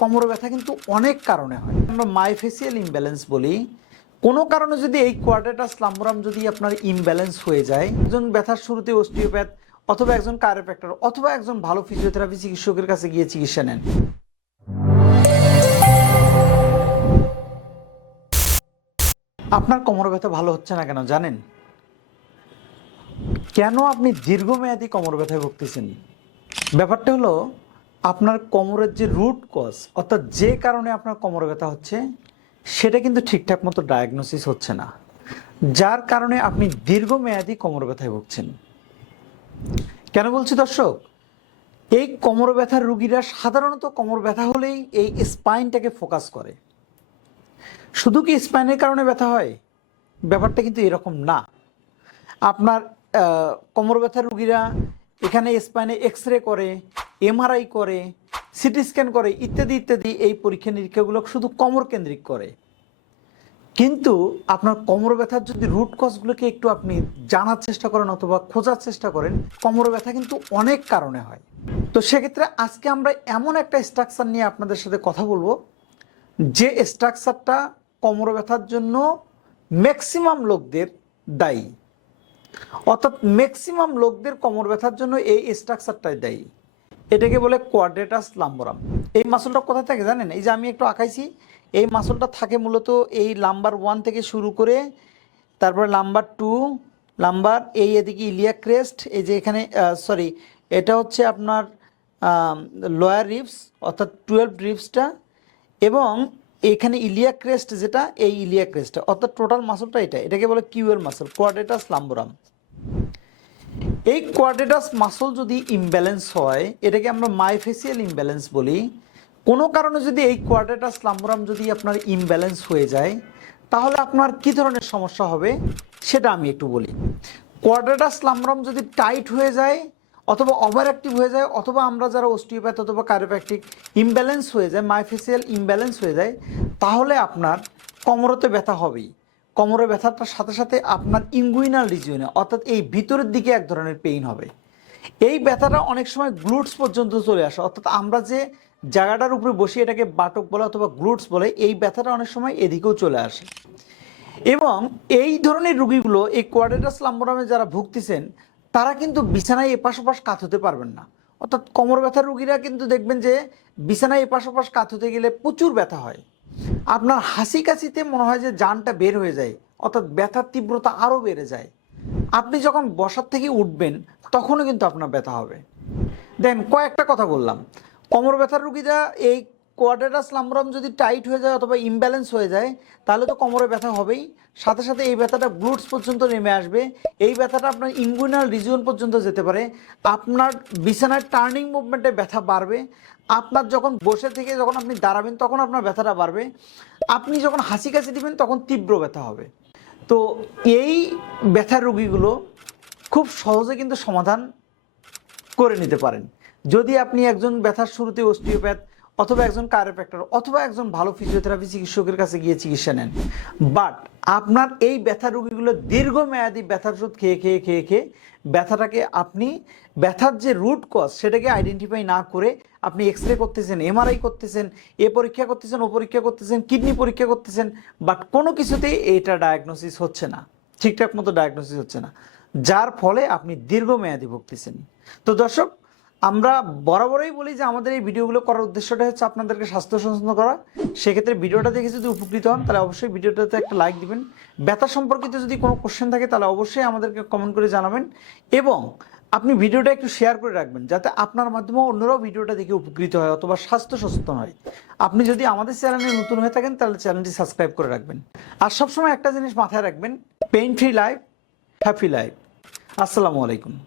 কোমর ব্যথা কিন্তু অনেক কারণে হয়। আমরা মাইফেসিয়াল ইমব্যালেন্স বলি। কোনো কারণে যদি এই কোয়ার্টাটাস লাম্বোরাম যদি আপনার ইমব্যালেন্স হয়ে যায়, একজন ব্যথার শুরুতে অস্টিওপ্যাথ অথবা একজন কায়োপ্যাক্টর অথবা একজন ভালো ফিজিওথেরাপি চিকিৎসকের কাছে গিয়ে চিকিৎসা নেন। আপনার কোমর ব্যথা ভালো হচ্ছে না কেন জানেন? কেন আপনি দীর্ঘমেয়াদী কোমর ব্যথায় ভুগতেছেন? ব্যাপারটা হলো আপনার কোমরের যে রুট কজ অর্থাৎ যে কারণে আপনার কোমর ব্যথা হচ্ছে, সেটা কিন্তু ঠিকঠাক মতো ডায়াগনোসিস হচ্ছে না। যার কারণে আপনি দীর্ঘমেয়াদী কোমর ব্যথায় ভুগছেন। কেন বলছি দর্শক? এই কোমর ব্যথার রুগীরা সাধারণত কোমর ব্যথা হলেই এই স্পাইনটাকে ফোকাস করে। শুধু কি স্পাইনের কারণে ব্যথা হয়? ব্যাপারটা কিন্তু এরকম না। আপনার কোমর ব্যথার রুগীরা এখানে স্পাইনে এক্স রে করে এমআরআই করে সিটি স্ক্যান করে, ইত্যাদি ইত্যাদি এই পরীক্ষা নিরীক্ষাগুলো শুধু কোমর কেন্দ্রিক করে। কিন্তু আপনার কোমর ব্যথার যদি রুট কজগুলোকে একটু আপনি জানার চেষ্টা করেন অথবা খোঁজার চেষ্টা করেন, কোমর ব্যথা কিন্তু অনেক কারণে হয়। তো সেক্ষেত্রে আজকে আমরা এমন একটা স্ট্রাকচার নিয়ে আপনাদের সাথে কথা বলব, যে স্ট্রাকচারটা কোমর ব্যথার জন্য ম্যাক্সিমাম লোকদের দায়ী। অর্থাৎ ম্যাক্সিমাম লোকদের কোমর ব্যথার জন্য এই স্ট্রাকচারটাই দেয়। এটাকে বলে কোয়াড্রেটাস লাম্বোরাম এই মাসলটা কোথায় থাকে জানেন? এই যে আমি একটু আঁকাইছি, এই মাসলটা থাকে মূলত এই লাম্বার ওয়ান থেকে শুরু করে, তারপরে লাম্বার টু লাম্বার এই এদিকে ইলিয়া ক্রেস্ট এই যে এখানে সরি এটা হচ্ছে আপনার লোয়ার রিপস অর্থাৎ টুয়েলভ রিপসটা এবং এখানে ইলিয়া ক্রেস্ট যেটা, এই ইলিয়া ক্রেস্টটা অর্থাৎ টোটাল মাসলটা এটা। এটাকে বলে কিউএল মাসল কোয়াড্রেটাস লাম্বোরাম এই কোয়াড্রেটাস মাসল যদি ইমব্যালেন্স হয়, এটাকে আমরা মাইফেসিয়াল ইমব্যালেন্স বলি। কোনো কারণে যদি এই কোয়াড্রেটাস লাম্বোরাম যদি আপনার ইমব্যালেন্স হয়ে যায়, তাহলে আপনার কি ধরনের সমস্যা হবে? সেটা আমি একটু বলি। কোয়াড্রেটাস লাম্বোরাম যদি টাইট হয়ে যায় অথবা ওভার অ্যাক্টিভ হয়ে যায়, অথবা আমরা যারা অস্টিওপ্যাথ অথবা কায়োপ্যাক্টিক ইমব্যালেন্স হয়ে যায় মাইফেসিয়াল ইমব্যালেন্স হয়ে যায়, তাহলে আপনার কোমরতে ব্যথা হবেই। কোমরে ব্যথাটার সাথে সাথে আপনার ইঙ্গুইনাল রিজিয়নে অর্থাৎ এই ভিতরের দিকে এক ধরনের পেইন হবে। এই ব্যথাটা অনেক সময় গ্লুটস পর্যন্ত চলে আসে, অর্থাৎ আমরা যে জায়গাটার উপরে বসে এটাকে বাটক বলে অথবা গ্লুটস বলে, এই ব্যথাটা অনেক সময় এদিকেও চলে আসে। এবং এই ধরনের রুগীগুলো এই কোয়াড্রেটাস লাম্বোরামে যারা ভুগতেছেন তারা কিন্তু বিছানায় এপাশ ওপাশ কাত হতে পারবেন না। অর্থাৎ কোমর ব্যথার রুগীরা কিন্তু দেখবেন যে বিছানায় এপাশ ওপাশ কাত হতে গেলে প্রচুর ব্যথা হয়। আপনার হাসি কাশিতে মনে হয় যে জানটা বের হয়ে যায়, অর্থাৎ ব্যথার তীব্রতা আরও বেড়ে যায়। আপনি যখন বসার থেকে উঠবেন, তখনও কিন্তু আপনার ব্যথা হবে। দেন কয়েকটা কথা বললাম। কোমর ব্যথার রুগীরা এই কোয়াড্রেটাস লাম্বরাম যদি টাইট হয়ে যায় অথবা ইমব্যালেন্স হয়ে যায়, তাহলে তো কোমরে ব্যথা হবেই। সাথে সাথে এই ব্যথাটা গ্লুটস পর্যন্ত নেমে আসবে। এই ব্যথাটা আপনার ইঙ্গুইনাল রিজিয়ন পর্যন্ত যেতে পারে। আপনার বিছানার টার্নিং মুভমেন্টে ব্যথা বাড়বে। আপনার যখন বসে থেকে যখন আপনি দাঁড়াবেন, তখন আপনার ব্যথাটা বাড়বে। আপনি যখন হাসি কাশি দিবেন, তখন তীব্র ব্যথা হবে। তো এই ব্যথার রোগীগুলো খুব সহজে কিন্তু সমাধান করে নিতে পারেন। যদি আপনি একজন ব্যথার শুরুতে অস্টিওপ্যাথ অথবা একজন কায়োপ্যাক্টর অথবা একজন ভালো ফিজিওথেরাপি চিকিৎসকের কাছে গিয়ে চিকিৎসা নেন। বাট আপনার এই ব্যথা রোগীগুলো দীর্ঘমেয়াদী ব্যথার ওষুধ খেয়ে খেয়ে খেয়ে খেয়ে ব্যথাটাকে আপনি, ব্যথার যে রুট কজ সেটাকে আইডেন্টিফাই না করে আপনি এক্স রে করতেছেন এমআরআই করতেছেন, এ পরীক্ষা করতেছেন, ও পরীক্ষা করতেছেন, কিডনি পরীক্ষা করতেছেন বাট কোনো কিছুতেই এটা ডায়াগনোসিস হচ্ছে না। ঠিকঠাক মতো ডায়াগনোসিস হচ্ছে না। যার ফলে আপনি দীর্ঘমেয়াদী ভুগতেছেন। তো দর্শক আমরা বরাবরই বলি যে আমাদের এই ভিডিওগুলো করার উদ্দেশ্যটা হচ্ছে আপনাদেরকে স্বাস্থ্য সচেতন করা। সেক্ষেত্রে ভিডিওটা দেখে যদি উপকৃত হন, তাহলে অবশ্যই ভিডিওটাতে একটা লাইক দিবেন। ব্যথা সম্পর্কিত যদি কোনো কোশ্চেন থাকে, তাহলে অবশ্যই আমাদেরকে কমেন্ট করে জানাবেন। এবং আপনি ভিডিওটা একটু শেয়ার করে রাখবেন, যাতে আপনার মাধ্যমে অন্যরাও ভিডিওটা দেখে উপকৃত হয় অথবা স্বাস্থ্য সচেতন হয়। আপনি যদি আমাদের চ্যানেলে নতুন হয়ে থাকেন, তাহলে চ্যানেলটি সাবস্ক্রাইব করে রাখবেন। আর সবসময় একটা জিনিস মাথায় রাখবেন pain free life happy life আসসালামু আলাইকুম।